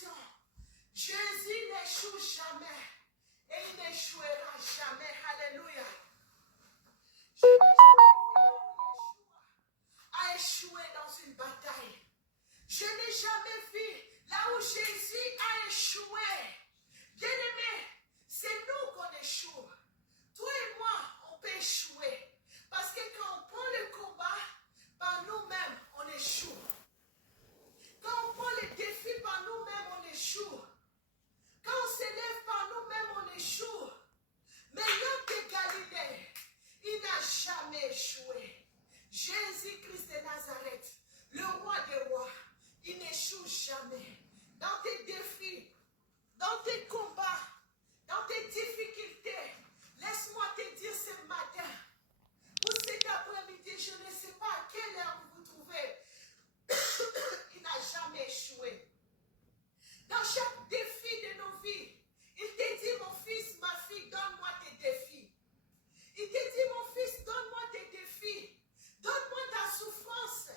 attention, Jésus n'échoue jamais et il n'échouera jamais. Alléluia. Je n'ai jamais vu Yeshua a échoué dans une bataille. Je n'ai jamais vu là où Jésus a échoué. Bien-aimé, c'est nous qu'on échoue. Toi et moi, on peut échouer. Parce que quand on prend le combat par nous-mêmes, on échoue. Quand on prend les défis par nous-mêmes, on échoue. Quand on s'élève par nous-mêmes, on échoue. Mais l'homme de Galilée, il n'a jamais échoué. Jésus-Christ de Nazareth, le roi des rois, il n'échoue jamais. Dans tes défis, dans tes combats, dans tes difficultés, laisse-moi te dire ce matin, ou cet après-midi, je ne sais pas à quelle heure vous vous trouvez, il n'a jamais échoué. Dans chaque défi de nos vies, il te dit, mon fils, ma fille, donne-moi tes défis. Il te dit, mon fils, donne-moi tes défis. Donne-moi ta souffrance.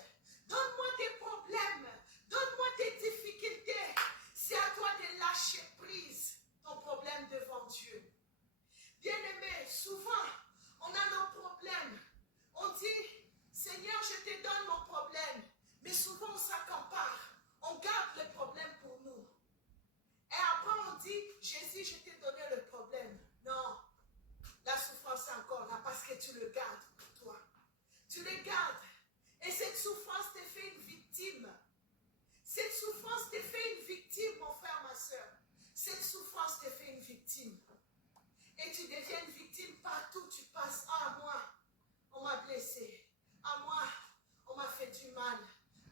Donne-moi tes problèmes. Donne-moi tes difficultés. C'est à toi de lâcher prise ton problème devant Dieu. Bien-aimé, souvent, on a nos problèmes. On dit, Seigneur, je te donne mon problème. Mais souvent, on s'accapare. On garde le problème pour nous. Et après, on dit, Jésus, je t'ai donné le problème. Non, la souffrance est encore là parce que tu le gardes pour toi. Tu le gardes. Et cette souffrance te fait une victime. Cette souffrance te fait une victime, mon frère, ma soeur. Cette souffrance te fait une victime. Et tu deviens une victime partout où tu passes. Ah, moi, on m'a blessé. À moi, on m'a fait du mal.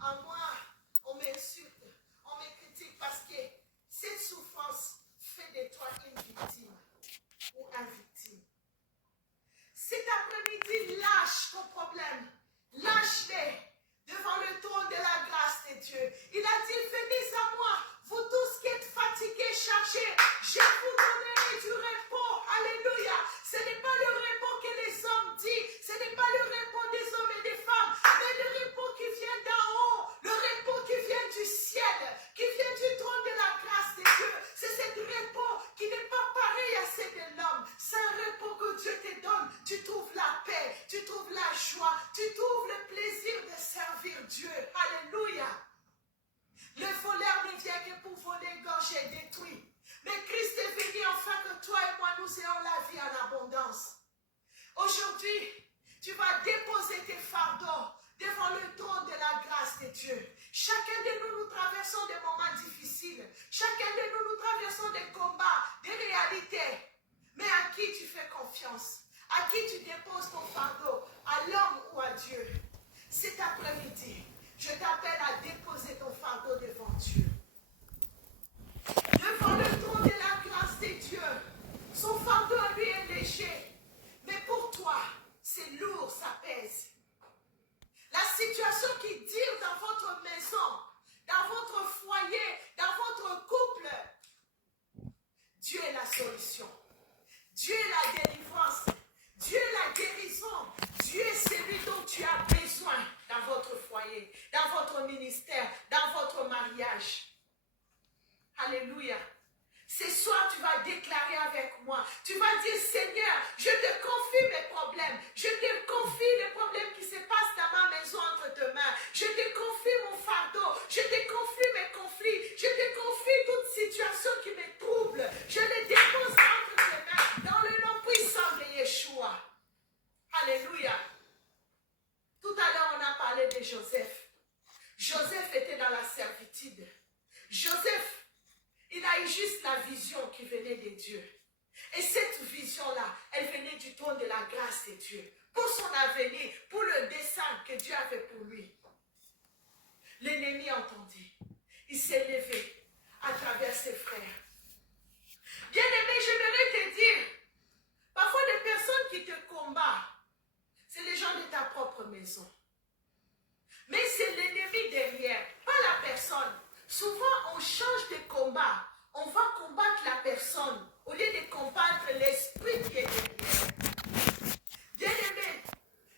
À moi, on m'insulte. On me critique parce que cette souffrance fait de toi une victime ou un victime. Cet après-midi, lâche ton problème. Lâche-les devant le trône de la grâce de Dieu. Il a dit, venez à moi, vous tous qui êtes fatigués, chargés, je vous donnerai du repos. Alléluia. Ce n'est pas le repos que les hommes disent, ce n'est pas le repos des hommes et des femmes, mais le repos qui vient d'en haut, le repos qui vient du ciel, qui vient du trône de la grâce de Dieu. C'est ce repos qui n'est pas pareil à celui de l'homme. C'est un repos que Dieu te donne. Tu trouves la paix, tu trouves la joie, tu trouves le plaisir de servir Dieu. Alléluia. Le voleur ne vient que pour voler, égorger et détruire. Mais Christ est venu afin que toi et moi nous ayons la vie en abondance. Aujourd'hui, tu vas déposer tes fardeaux devant le trône de la grâce de Dieu. Chacun de nous, nous traversons des moments difficiles. Chacun de nous, nous traversons des combats, des réalités. Mais à qui tu fais confiance? À qui tu déposes ton fardeau? À l'homme ou à Dieu? Cet après-midi, je t'appelle à déposer ton fardeau devant Dieu. Devant le trône de la grâce de Dieu. Son fardeau à lui est léger. Mais pour toi, c'est lourd, ça pèse. La situation qui dure dans votre maison, dans votre foyer, dans votre couple, Dieu est la solution. Dieu est la délivrance. Dieu est la guérison. Dieu est celui dont tu as besoin dans votre foyer, dans votre ministère, dans votre mariage. Alléluia. Ce soir, tu vas déclarer avec moi. Tu vas dire, Seigneur, je te confie mes problèmes. Je te confie les problèmes qui se passent dans ma maison entre tes mains. Je te confie mon fardeau. Je te confie mes conflits. Je te confie toute situation qui me trouble. Je les dépose entre tes mains dans le nom puissant de Yeshua. Alléluia. Tout à l'heure, on a parlé de Joseph. Joseph était dans la servitude. Joseph, il a eu juste la vision qui venait de Dieu. Et cette vision-là, elle venait du trône de la grâce de Dieu. Pour son avenir, pour le dessein que Dieu avait pour lui. L'ennemi entendit. Il s'est levé à travers ses frères. Bien-aimé, j'aimerais te dire, parfois les personnes qui te combattent, c'est les gens de ta propre maison. Mais c'est l'ennemi derrière, pas la personne. Souvent, on change de combat. On va combattre la personne au lieu de combattre l'esprit qui est derrière. Bien-aimé,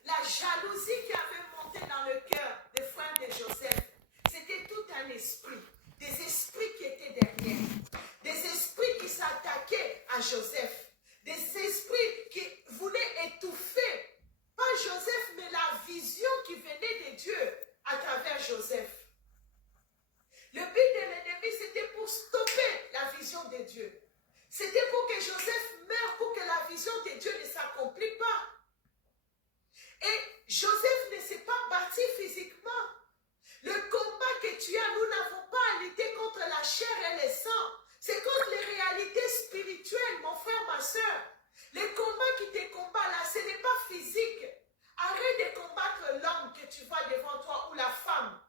la jalousie qui avait monté dans le cœur des frères de Joseph, c'était tout un esprit. Des esprits qui étaient derrière. Et Joseph ne s'est pas battu physiquement. Le combat que tu as, nous n'avons pas à lutter contre la chair et le sang. C'est contre les réalités spirituelles, mon frère, ma soeur. Les combats qui te combattent là, ce n'est pas physique. Arrête de combattre l'homme que tu vois devant toi ou la femme.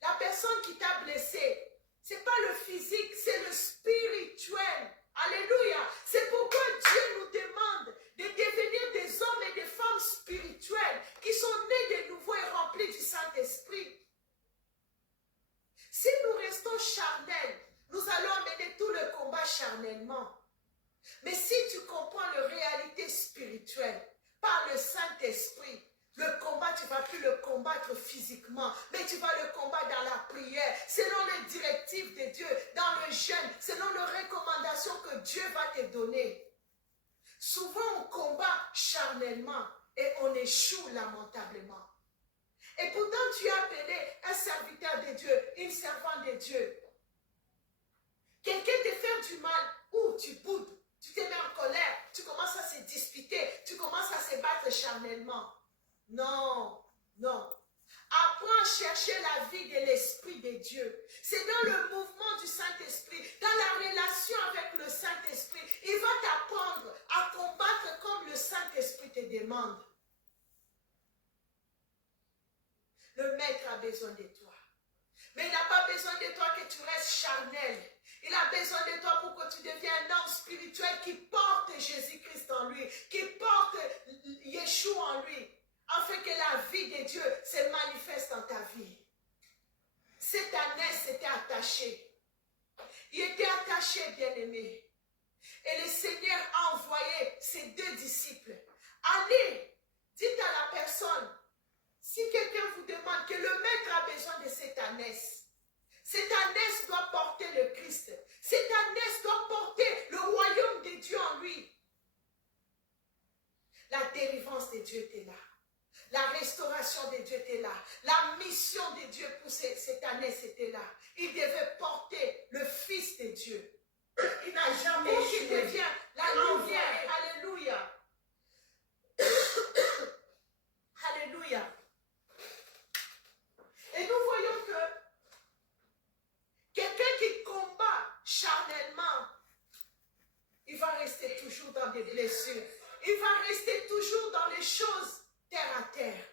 La personne qui t'a blessé. Ce n'est pas le physique, c'est le spirituel. Alléluia. C'est pourquoi Dieu nous demande de devenir des hommes et des femmes spirituels qui sont nés de nouveau et remplis du Saint-Esprit. Si nous restons charnels, nous allons amener tout le combat charnellement. Mais si tu comprends la réalité spirituelle par le Saint-Esprit, le combat, tu ne vas plus le combattre physiquement, mais tu vas le combattre dans la prière, selon les directives de Dieu, dans le jeûne, selon les recommandations que Dieu va te donner. Souvent, on combat charnellement et on échoue lamentablement. Et pourtant, tu as appelé un serviteur de Dieu, une servante de Dieu. Quelqu'un te fait du mal, ou tu boudes, tu te mets en colère, tu commences à se disputer, tu commences à se battre charnellement. Non, non. Apprends à chercher la vie de l'Esprit de Dieu. C'est dans le mouvement du Saint-Esprit, dans la relation avec le Saint-Esprit. Il va t'apprendre à combattre comme le Saint-Esprit te demande. Le Maître a besoin de toi. Mais il n'a pas besoin de toi que tu restes charnel. Il a besoin de toi pour que tu deviennes un homme spirituel qui porte Jésus-Christ en lui, qui porte Yeshua en lui, afin que la vie de Dieu se manifeste dans ta vie. Cette année s'était attaché. Il était attaché, bien-aimé. Et le Seigneur a envoyé ses 2 disciples. Allez, dites à la personne, si quelqu'un vous demande que le Maître a besoin de cette ânesse doit porter le Christ. Cette ânesse doit porter le royaume de Dieu en lui. La délivrance de Dieu était là. La restauration de Dieu était là. La mission de Dieu pour cette ânesse était là. Il devait porter le Fils de Dieu. Il n'a jamais échoué. Il devient la lumière. Alléluia. Alléluia. Et nous voyons que quelqu'un qui combat charnellement, il va rester toujours dans des blessures. Il va rester toujours dans les choses terre à terre.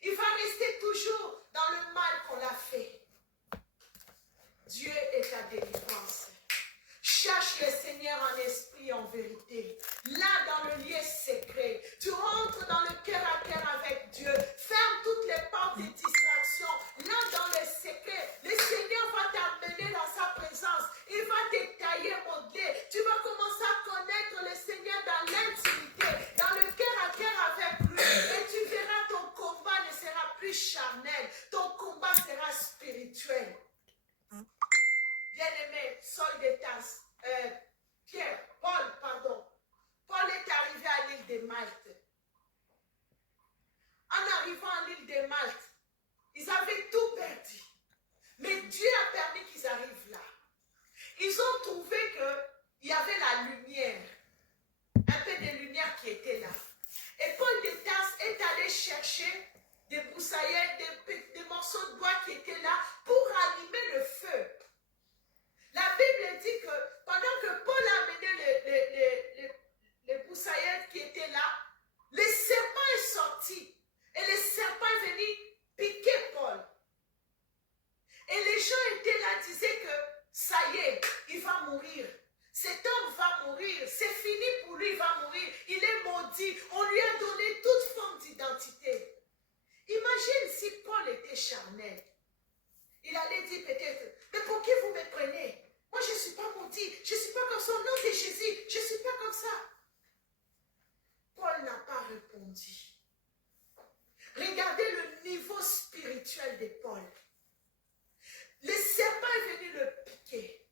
Il va rester toujours dans le mal qu'on a fait. Dieu est ta délivrance. Cherche le Seigneur en esprit et en vérité. Là, dans le lieu secret, tu rentres dans le cœur à cœur avec Dieu. Ferme toutes les portes de distraction. Là, dans le secret, le Seigneur va t'amener dans sa présence. Il va te tailler, modeler. Tu vas commencer à connaître le Seigneur dans l'intimité, dans le cœur à cœur avec lui. Et tu verras, ton combat ne sera plus charnel. Ton combat sera spirituel. Bien-aimé, Saul de Tarse, Paul est arrivé à l'île de Malte. En arrivant à l'île de Malte, ils avaient tout perdu. Mais Dieu a permis qu'ils arrivent là. Ils ont trouvé qu'il y avait la lumière, un peu de lumière qui était là. Et Paul de Tarse est allé chercher des broussaillettes, des morceaux de bois qui étaient là pour allumer le feu. La Bible dit que pendant que Paul a amené les broussaillettes qui étaient là, le serpent est sorti. Et le serpent est venu piquer Paul. Et les gens étaient là, disaient que ça y est, il va mourir. Cet homme va mourir. C'est fini pour lui, il va mourir. Il est maudit. On lui a donné toute forme d'identité. Imagine si Paul était charnel. Il allait dire peut-être, mais pour qui vous me prenez? Moi, je ne suis pas maudit. Je ne suis pas comme ça. Au nom de Jésus, je ne suis pas comme ça. Paul n'a pas répondu. Regardez le niveau spirituel de Paul. Le serpent est venu le piquer.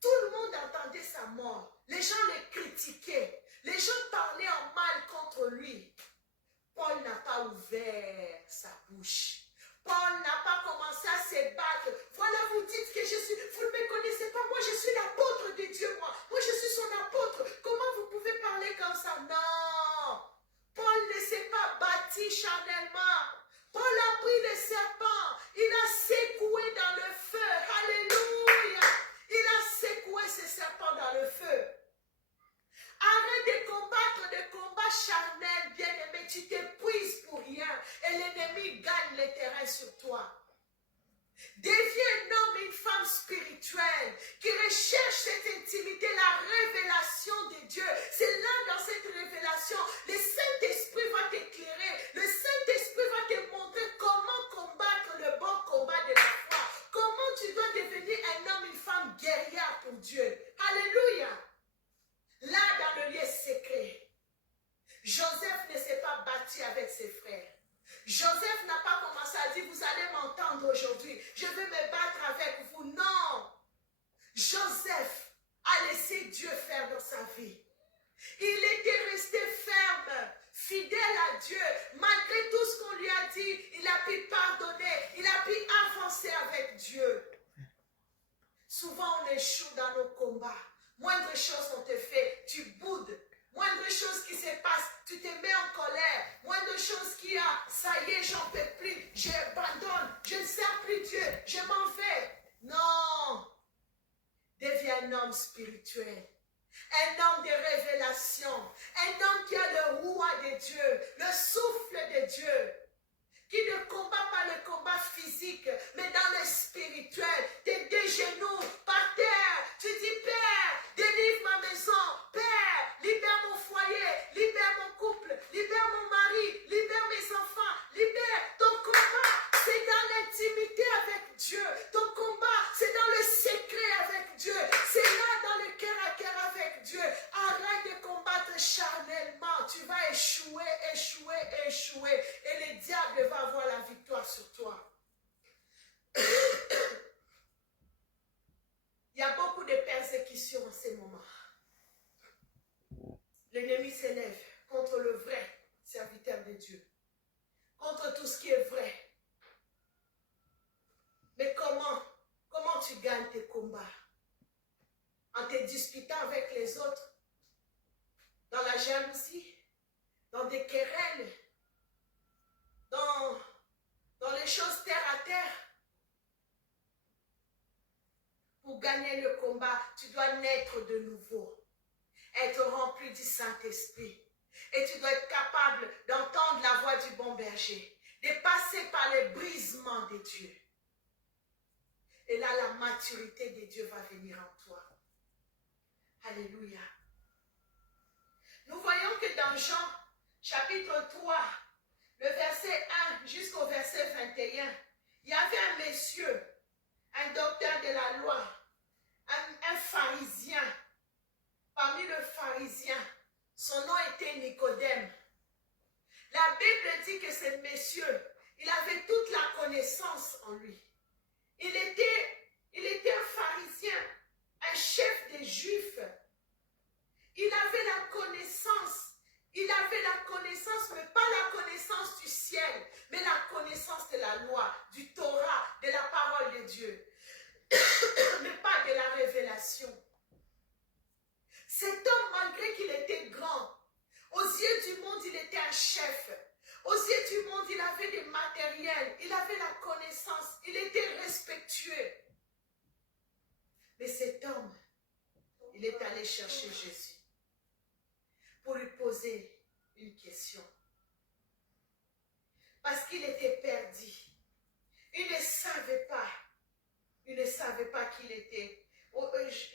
Tout le monde entendait sa mort. Les gens le critiquaient. Les gens parlaient en mal contre lui. Paul n'a pas ouvert sa bouche. Paul n'a pas commencé à se battre. Voilà, vous dites que je suis... Vous ne me connaissez pas. Moi, je suis l'apôtre de Dieu, moi. Moi, je suis son apôtre. Comment vous pouvez parler comme ça? Non. Paul ne s'est pas battu charnellement. Paul a pris le serpent, il a secoué dans le feu. Alléluia. Il a secoué ce serpent dans le feu. Arrête de combattre des combats charnels, bien-aimé. Tu t'épuises pour rien et l'ennemi gagne le terrain sur toi. Deviens un homme et une femme spirituelle qui recherche cette intimité, la révélation de Dieu. C'est là, dans cette révélation, le Saint-Esprit va t'éclairer. Le Saint-Esprit va te montrer comment combattre le bon combat de la foi. Comment tu dois devenir un homme, une femme guerrière pour Dieu. Alléluia. Là, dans le lieu secret, Joseph ne s'est pas battu avec ses frères. Joseph n'a pas commencé à dire, vous allez m'entendre aujourd'hui, je vais me battre avec vous. Non. Joseph a laissé Dieu faire dans sa vie. Il était resté ferme, fidèle à Dieu. Malgré tout ce qu'on lui a dit, il a pu pardonner, il a pu avancer avec Dieu. Souvent, on échoue dans nos combats. Moindre chose on te fait, tu boudes. Moindre chose qui se passe, tu te mets en colère. Moindre chose qui a, ça y est, j'en peux plus, j'abandonne, je ne sers plus Dieu, je m'en vais. Non. Deviens un homme spirituel. Un homme de révélation. Un homme qui a le roi de Dieu, le souffle de Dieu. Qui ne combat pas le combat physique, mais dans le spirituel. Tes deux genoux par terre. Tu dis, Père, délivre ma maison. Père, libère mon foyer. Libère mon couple. Libère mon mari. Libère mes enfants. Libère. Ton combat, c'est dans l'intimité avec Dieu. Ton combat, c'est dans le secret avec Dieu. C'est là dans le cœur à cœur avec Dieu. Arrête de combattre charnellement. Tu vas échouer, échouer, échouer. Et le diable va avoir la victoire sur toi. Il y a beaucoup de persécutions en ces moments. L'ennemi s'élève contre le vrai serviteur de Dieu. Contre tout ce qui est vrai. Mais comment tu gagnes tes combats? En te disputant avec les autres, dans la jalousie, dans des querelles, dans les choses terre à terre. Pour gagner le combat, tu dois naître de nouveau, être rempli du Saint-Esprit. Et tu dois être capable d'entendre la voix du bon berger, de passer par les brisements de Dieu. Et là, la maturité de Dieu va venir en toi. Alléluia. Nous voyons que dans Jean, chapitre 3, le verset 1 jusqu'au verset 21, il y avait un monsieur, un docteur de la loi, un pharisien. Parmi les pharisiens, son nom était Nicodème. La Bible dit que ce monsieur, il avait toute la connaissance en lui. Il était un pharisien, un chef des Juifs. Il avait la connaissance. Il avait la connaissance, mais pas la connaissance du ciel, mais la connaissance de la loi, du Torah, de la parole de Dieu, mais pas de la révélation. Cet homme, malgré qu'il était grand, aux yeux du monde, il était un chef. Aux yeux du monde, il avait des matériels, il avait la connaissance, il était respectueux. Mais cet homme, il est allé chercher Jésus pour lui poser une question. Parce qu'il était perdu. Il ne savait pas qui il était.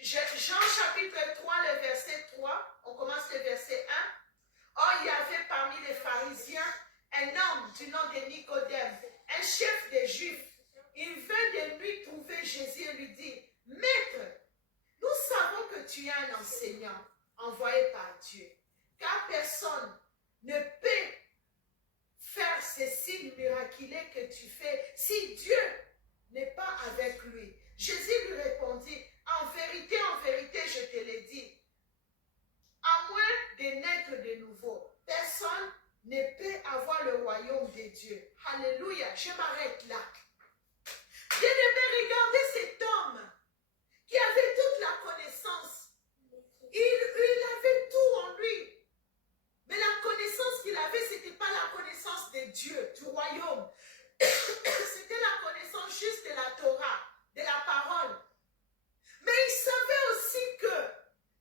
Jean chapitre 3, le verset 3, on commence le verset 1. Or, il y avait parmi les pharisiens un homme du nom de Nicodème, un chef des Juifs. Il vint de lui trouver Jésus et lui dit, Maître, nous savons que tu es un enseignant envoyé par Dieu, car personne ne peut faire ces signes miraculeux que tu fais si Dieu n'est pas avec lui. Jésus lui répondit, en vérité, je te l'ai dit, à moins de naître de nouveau, personne ne peut avoir le royaume de Dieu. Alléluia, je m'arrête là. Bien-aimé, regardez cet homme qui avait toute la connaissance. Il avait tout en lui. Mais la connaissance qu'il avait, ce n'était pas la connaissance de de Dieu, du royaume. C'était la connaissance juste de la Torah, de la parole. Mais il savait aussi que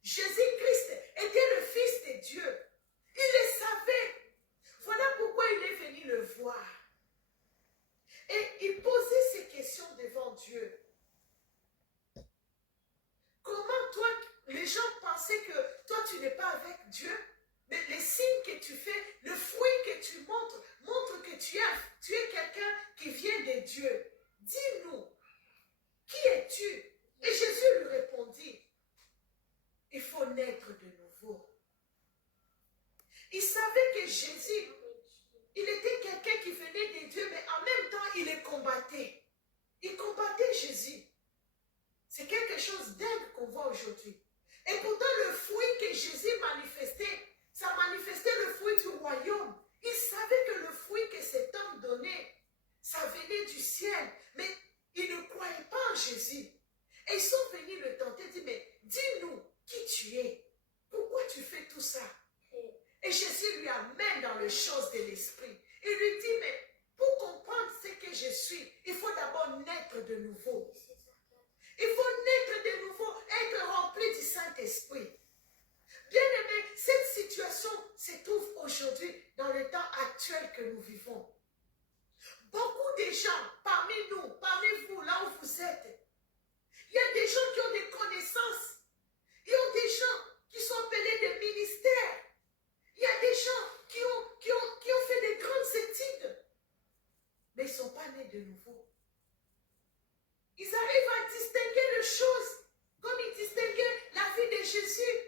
Jésus-Christ était le Fils de Dieu. Il le savait. Voilà pourquoi il est venu le voir. Et il posait ces questions devant Dieu. Comment toi, les gens pensaient que toi tu n'es pas avec Dieu? Mais les signes que tu fais, le fruit que tu montres, montre que tu es quelqu'un qui vient de Dieu. Dis-nous, qui es-tu? Et Jésus lui répondit, il faut naître de nouveau. Il savait que Jésus, il était quelqu'un qui venait de Dieu, mais en même temps, il les combattait. Il combattait Jésus. C'est quelque chose dingue qu'on voit aujourd'hui. Et pourtant, le fruit que Jésus manifestait, ça manifestait le fruit du royaume. Il savait que le fruit que cet homme donnait, ça venait du ciel. Mais il ne croyait pas en Jésus. Et ils sont venus le tenter, dire, mais dis-nous qui tu es. Pourquoi tu fais tout ça? Et Jésus lui amène dans les choses de l'esprit. Il lui dit, mais pour comprendre ce que je suis, il faut d'abord naître de nouveau. Il faut naître de nouveau, être rempli du Saint-Esprit. Bien-aimés, cette situation se trouve aujourd'hui dans le temps actuel que nous vivons. Beaucoup de gens parmi nous, parmi vous, là où vous êtes, il y a des gens qui ont des connaissances. Il y a des gens qui sont appelés des ministères. Il y a des gens qui ont fait des grandes études. Mais ils ne sont pas nés de nouveau. Ils arrivent à distinguer les choses comme ils distinguaient la vie de Jésus.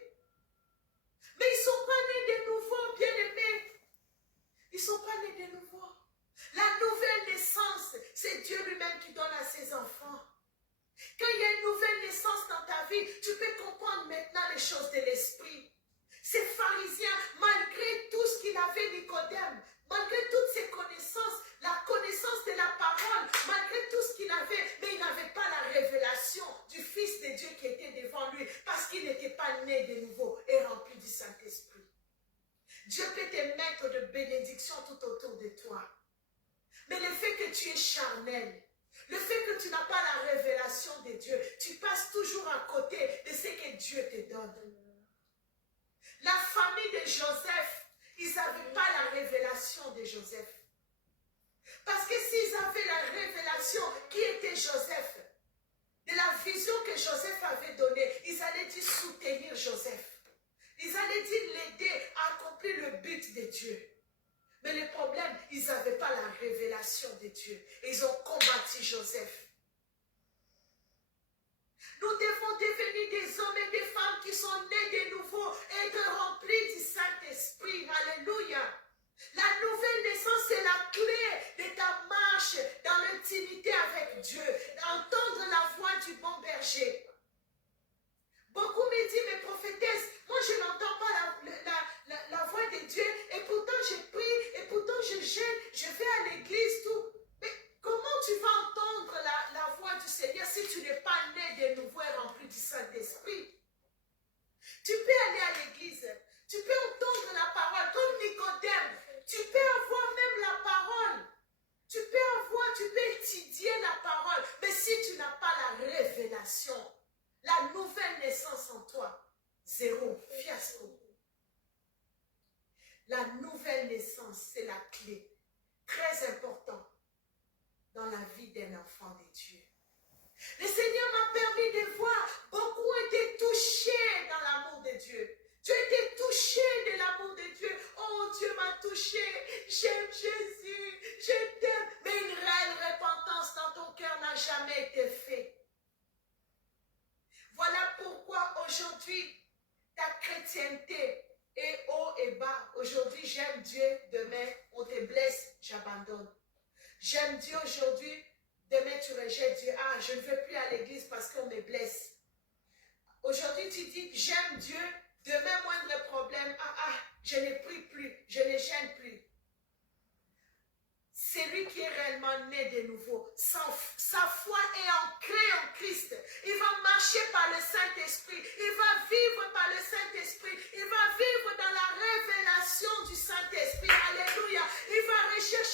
Mais ils ne sont pas nés de nouveau, bien-aimés. Ils ne sont pas nés de nouveau. La nouvelle naissance, c'est Dieu lui-même qui donne à ses enfants. Quand il y a une nouvelle naissance dans ta vie, tu peux comprendre maintenant les choses de l'esprit. Ces pharisiens, malgré tout ce qu'il avait, Nicodème, malgré toutes ses connaissances, la connaissance de la parole, malgré tout ce qu'il avait, mais il n'avait pas la révélation du Fils de Dieu qui était devant lui, parce qu'il n'était pas né de nouveau et rempli du Saint-Esprit. Dieu peut te mettre de bénédictions tout autour de toi. Mais le fait que tu es charnel, le fait que tu n'as pas la révélation de Dieu, tu passes toujours à côté de ce que Dieu te donne. La famille de Joseph, ils n'avaient pas la révélation de Joseph. Parce que s'ils avaient la révélation qui était Joseph, de la vision que Joseph avait donnée, ils allaient dire soutenir Joseph. Ils allaient dire l'aider à accomplir le but de Dieu. Mais le problème, ils n'avaient pas la révélation de Dieu. Ils ont combattu Joseph. Nous devons devenir des hommes et des femmes qui sont nés de nouveau et être remplis du Saint-Esprit. Alléluia. La nouvelle naissance, c'est la clé de ta marche dans l'intimité avec Dieu. Entendre la voix du bon berger. Beaucoup me disent, mais prophétesse, moi je n'entends pas la voix de Dieu et pourtant je prie et pourtant je jeûne, je vais à l'église, tout. Mais comment tu vas entendre la voix du Seigneur si tu n'es pas né de nouveau et rempli du Saint-Esprit? Tu peux aller à l'église, tu peux entendre la parole comme Nicodème, tu peux avoir même la parole, tu peux étudier la parole, mais si tu n'as pas la révélation, la nouvelle naissance en toi, zéro, fiasco. La nouvelle naissance, c'est la clé, très importante dans la vie d'un enfant de Dieu. Le Seigneur m'a permis de voir, beaucoup ont été touchés dans l'amour de Dieu. Tu as été touché de l'amour de Dieu. Oh, Dieu m'a touché, j'aime Jésus, je t'aime. Mais une réelle repentance dans ton cœur n'a jamais été faite. Voilà pourquoi aujourd'hui, ta chrétienté est haut et bas. Aujourd'hui, j'aime Dieu. Demain, on te blesse, j'abandonne. J'aime Dieu aujourd'hui. Demain, tu rejettes Dieu. Ah, je ne veux plus à l'église parce qu'on me blesse. Aujourd'hui, tu dis, j'aime Dieu. Demain, moindre problème. Je ne prie plus. Je ne gêne plus. Celui qui est réellement né de nouveau, sa foi est ancrée en Christ. Il va marcher par le Saint-Esprit. Il va vivre par le Saint-Esprit. Il va vivre dans la révélation du Saint-Esprit. Alléluia. Il va rechercher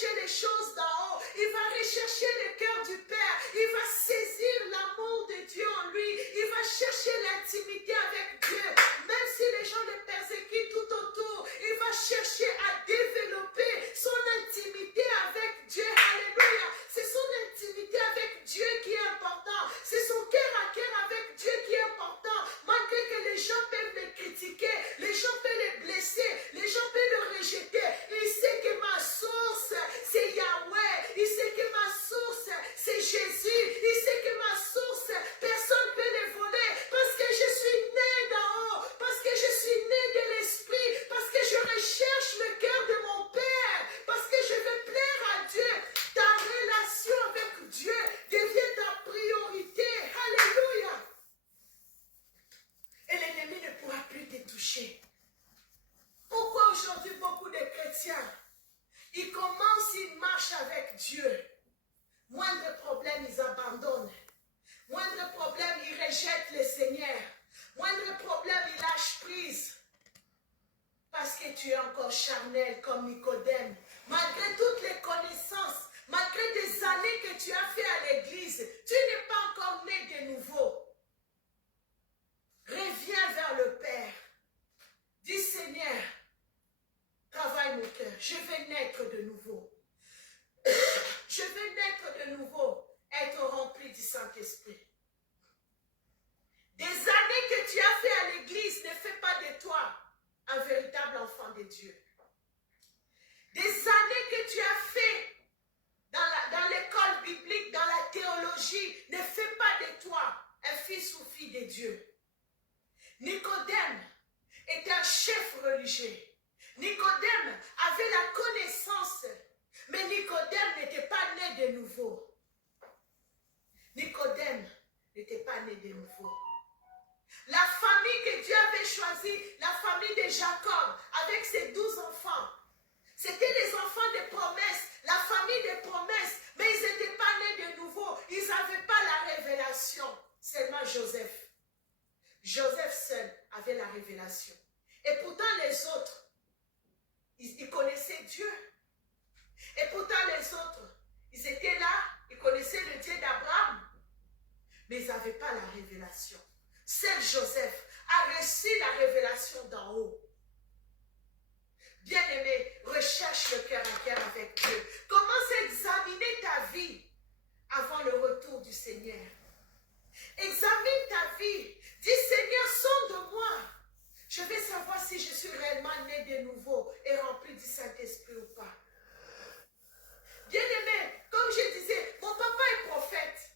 c'est Yahweh. Il sait que ma source, c'est Jésus. Il sait que ma source, personne ne peut les voler. Parce que je suis né d'en haut. Parce que je suis né de l'Esprit. Parce que je recherche le cœur de mon Père. Parce que je veux plaire à Dieu. Ta relation avec Dieu devient ta priorité. Alléluia. Et l'ennemi ne pourra plus te toucher. Pourquoi aujourd'hui beaucoup de chrétiens, ils commencent, ils marchent avec Dieu. Moindre problème, ils abandonnent. Moindre problème, ils rejettent le Seigneur. Moindre problème, ils lâchent prise. Parce que tu es encore charnel comme Nicodème. Malgré toutes les connaissances, malgré des années que tu as fait à l'église, tu n'es pas encore né de nouveau. Reviens vers le Père. Dis Seigneur, travaille mon cœur. Je vais naître de nouveau. Je veux naître de nouveau, être rempli du Saint-Esprit. Des années que tu as fait à l'église ne fait pas de toi un véritable enfant de Dieu. Des années que tu as fait dans l'école biblique, dans la théologie, ne fait pas de toi un fils ou fille de Dieu. Nicodème était un chef religieux. Nicodème avait la connaissance, mais Nicodème n'était pas né de nouveau. Nicodème n'était pas né de nouveau. La famille que Dieu avait choisie, la famille de Jacob, avec ses 12 enfants, c'était les enfants de promesses, la famille des promesses, mais ils n'étaient pas nés de nouveau. Ils n'avaient pas la révélation. Seulement Joseph. Joseph seul avait la révélation. Et pourtant les autres, ils connaissaient Dieu. Et pourtant les autres, ils étaient là, ils connaissaient le Dieu d'Abraham, mais ils n'avaient pas la révélation. Seul Joseph a reçu la révélation d'en haut. Bien-aimé, recherche le cœur à cœur avec Dieu. Commence à examiner ta vie avant le retour du Seigneur. Examine ta vie. Dis Seigneur, sonde-moi. Je vais savoir si je suis réellement né de nouveau et rempli du Saint-Esprit ou pas. Bien-aimé, comme je disais, mon papa est prophète.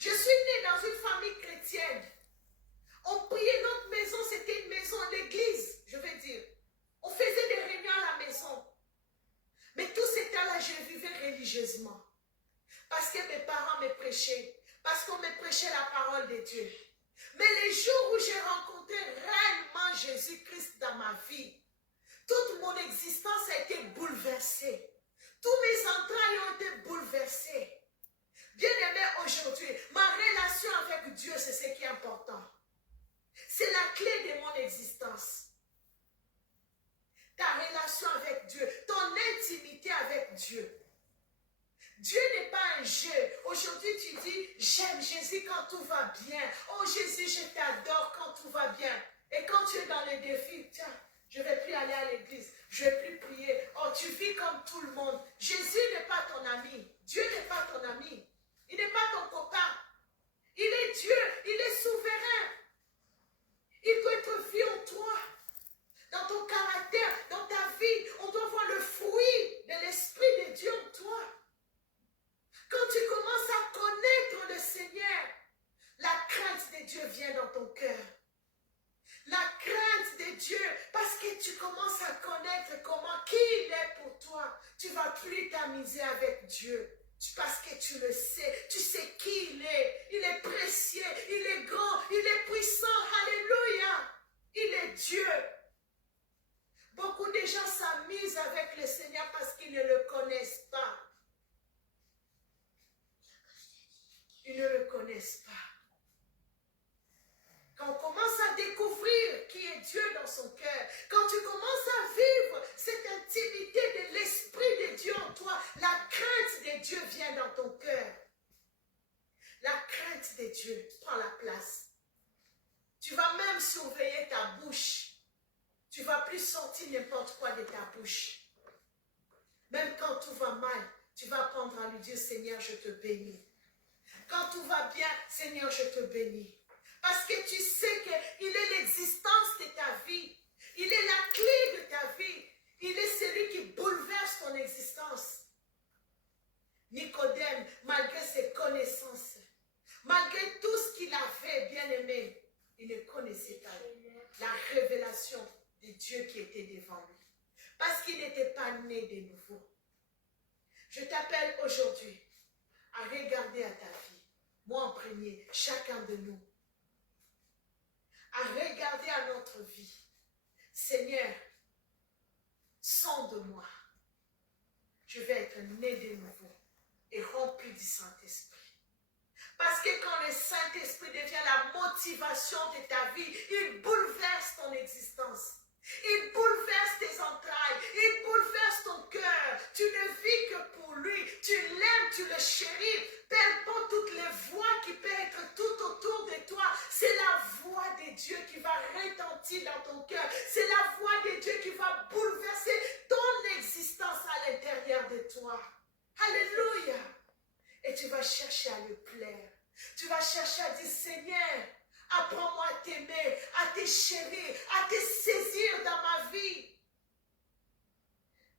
Je suis née dans une famille chrétienne. On priait, notre maison, c'était une maison, l'église, je veux dire. On faisait des réunions à la maison. Mais tout ce temps-là, je vivais religieusement. Parce que mes parents me prêchaient. Parce qu'on me prêchait la parole de Dieu. Mais les jours où j'ai rencontré réellement Jésus-Christ dans ma vie, toute mon existence a été bouleversée. Tous mes entrailles ont été bouleversées. Bien-aimé, aujourd'hui, ma relation avec Dieu, c'est ce qui est important. C'est la clé de mon existence. Ta relation avec Dieu, ton intimité avec Dieu. Dieu n'est pas un jeu. Aujourd'hui, tu dis, j'aime Jésus quand tout va bien. Oh Jésus, je t'adore quand tout va bien. Et quand tu es dans les défis, tiens, je ne vais plus aller à l'église. Je ne vais plus prier. Oh, tu vis comme tout le monde. Jésus n'est pas ton ami. Dieu n'est pas ton ami. Il n'est pas ton copain. Il est Dieu. Il est souverain. Il doit être vu en toi. Dans ton caractère, dans ta vie, on doit voir le fruit de l'Esprit de Dieu en toi. Quand tu commences à connaître le Seigneur, la crainte de Dieu vient dans ton cœur. La crainte de Dieu, parce que tu commences à connaître qui il est pour toi. Tu ne vas plus t'amuser avec Dieu. Parce que tu le sais, tu sais qui il est. Il est précieux, il est grand, il est puissant. Alléluia. Il est Dieu. Beaucoup de gens s'amusent avec le Seigneur parce qu'ils ne le connaissent pas. Ils ne le connaissent pas. Quand on commence à découvrir qui est Dieu dans son cœur, quand tu commences à vivre cette intimité de l'Esprit de Dieu en toi, la crainte de Dieu vient dans ton cœur. La crainte de Dieu prend la place. Tu vas même surveiller ta bouche. Tu ne vas plus sortir n'importe quoi de ta bouche. Même quand tout va mal, tu vas apprendre à lui dire, Seigneur, je te bénis. Quand tout va bien, Seigneur, je te bénis. Parce que tu sais qu'il est l'existence de ta vie. Il est la clé de ta vie. Il est celui qui bouleverse ton existence. connaissait pas la révélation de Dieu qui était devant lui. Parce qu'il n'était pas né de nouveau. Je t'appelle aujourd'hui à regarder à ta vie, moi en premier, chacun de nous, à regarder à notre vie. Seigneur, sonde-moi. Je vais être né de nouveau et rempli du Saint-Esprit. Parce que quand le Saint-Esprit devient la motivation de ta vie, il bouleverse ton existence. Il bouleverse tes entrailles, il bouleverse ton cœur. Tu ne vis que pour lui, tu l'aimes, tu le chéris. Peu importe toutes les voix qui peuvent être tout autour de toi, c'est la voix de Dieu qui va retentir dans ton cœur. C'est la voix de Dieu qui va bouleverser ton existence à l'intérieur de toi. Alléluia. Et tu vas chercher à le plaire. Tu vas chercher à dire, Seigneur, apprends-moi à t'aimer, à te chérir, à te saisir dans ma vie.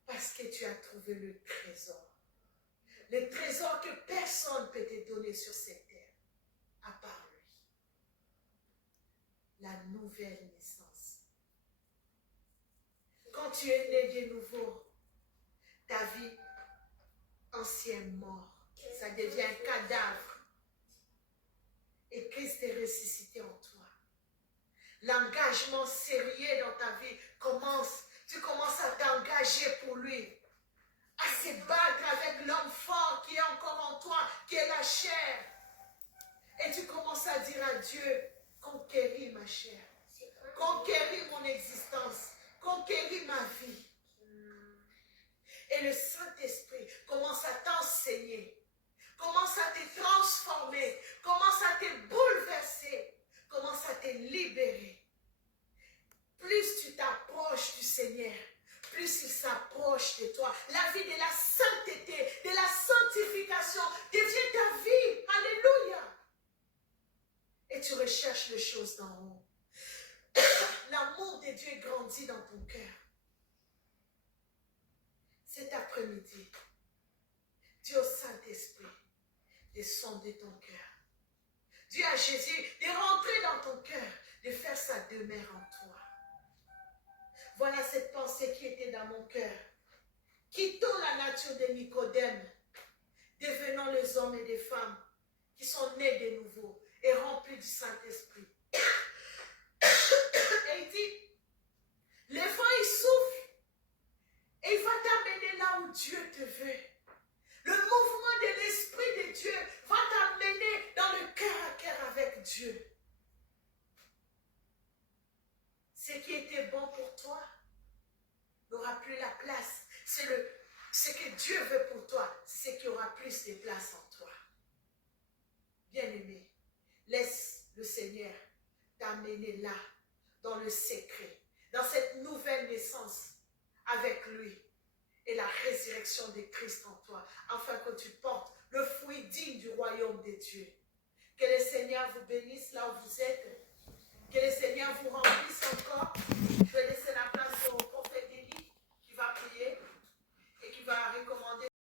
Parce que tu as trouvé le trésor. Le trésor que personne ne peut te donner sur cette terre, à part lui. La nouvelle naissance. Quand tu es né de nouveau, ta vie ancienne mort, ça devient un cadavre. Et Christ est ressuscité en toi. L'engagement sérieux dans ta vie commence. Tu commences à t'engager pour lui. À se battre avec l'homme fort qui est encore en toi, qui est la chair. Et tu commences à dire à Dieu, conquéris ma chair. Conquéris mon existence. Conquéris ma vie. Et le Saint-Esprit commence à t'enseigner. Commence à te transformer, commence à te bouleverser, commence à te libérer. Plus tu t'approches du Seigneur, plus il s'approche de toi. La vie de la sainteté, de la sanctification devient ta vie. Alléluia. Et tu recherches les choses d'en haut. L'amour de Dieu grandit dans ton cœur. Cet après-midi, dis au Saint-Esprit de sonder ton cœur. Dis à Jésus de rentrer dans ton cœur, de faire sa demeure en toi. Voilà cette pensée qui était dans mon cœur. Quittons la nature de Nicodème. Devenons les hommes et les femmes qui sont nés de nouveau et remplis du Saint-Esprit. Et il dit, les vents ils soufflent et il va t'amener là où Dieu te veut. Le mouvement de l'Esprit de Dieu va t'amener dans le cœur à cœur avec Dieu. Ce qui était bon pour toi n'aura plus la place. Ce que Dieu veut pour toi, c'est ce qui aura plus de place en toi. Bien-aimé, laisse le Seigneur t'amener là, dans le secret, dans cette nouvelle naissance avec lui. Et la résurrection de Christ en toi, afin que tu portes le fruit digne du royaume de Dieu. Que le Seigneur vous bénisse là où vous êtes. Que le Seigneur vous remplisse encore. Je vais laisser la place au prophète Élie qui va prier et qui va recommander.